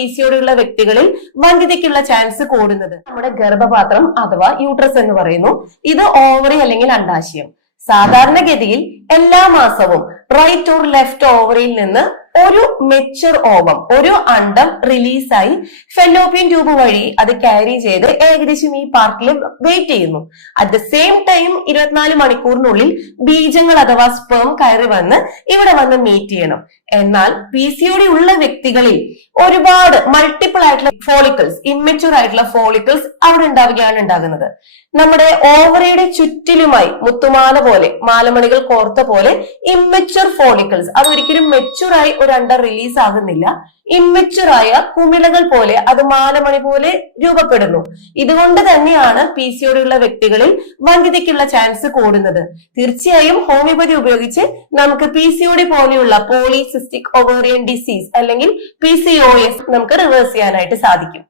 PCOD ഉള്ള വ്യക്തികളിൽ വന്ധ്യതയ്ക്കുള്ള chance കൂടുന്നത്. നമ്മുടെ ഗർഭപാത്രം അഥവാ യൂട്രസ് എന്ന് പറയുന്നു. ഇത് ഓവറി അല്ലെങ്കിൽ അണ്ഡാശയം. സാധാരണഗതിയിൽ എല്ലാ മാസവും റൈറ്റ് ഓർ ലെഫ്റ്റ് ഓവറിയിൽ നിന്ന് ഒരു മെച്ചുർ ഓവം, ഒരു അണ്ഡം റിലീസായി ഫെലോപ്പിയൻ ട്യൂബ് വഴി അത് ക്യാരി ചെയ്ത് ഏകദേശം ഈ പാർട്ടിൽ വെയിറ്റ് ചെയ്യുന്നു. അറ്റ് ദ സെയിം ടൈം 24 മണിക്കൂറിനുള്ളിൽ ബീജങ്ങൾ അഥവാ സ്പേം കയറി വന്ന് ഇവിടെ വന്ന് മീറ്റ് ചെയ്യണം. എന്നാൽ PCOD ഉള്ള വ്യക്തികളിൽ ഒരുപാട് മൾട്ടിപ്പിൾ ആയിട്ടുള്ള ഫോളിക്കിൾസ്, ഇമ്മെച്ചുർ ആയിട്ടുള്ള ഫോളിക്കിൾസ് അവിടെ ഉണ്ടാകുന്നത്. നമ്മുടെ ഓവറിയുടെ ചുറ്റിലുമായി മുത്തുമാല പോലെ, മാലമണികൾ കോർത്ത പോലെ ഇമ്മെച്ചുർ ഫോളിക്കിൾസ്, അത് ഒരിക്കലും മെച്ചുർ ആയി ഒരു അണ്ടർ റിലീസ് ആകുന്നില്ല. ഇമ്മെച്ചുർ ആയ കുമിളകൾ പോലെ അത് മാലമണി പോലെ രൂപപ്പെടുന്നു. ഇതുകൊണ്ട് തന്നെയാണ് PCOD ഉള്ള വ്യക്തികളിൽ വന്ധ്യതയ്ക്കുള്ള ചാൻസ് കൂടുന്നത്. തീർച്ചയായും ഹോമിയോപ്പതി ഉപയോഗിച്ച് നമുക്ക് PCOD പോലെയുള്ള പോളിസിസ്റ്റിക് ഒവേറിയൻ ഡിസീസ് അല്ലെങ്കിൽ PCOS നമുക്ക് റിവേഴ്സ് ചെയ്യാനായിട്ട് സാധിക്കും.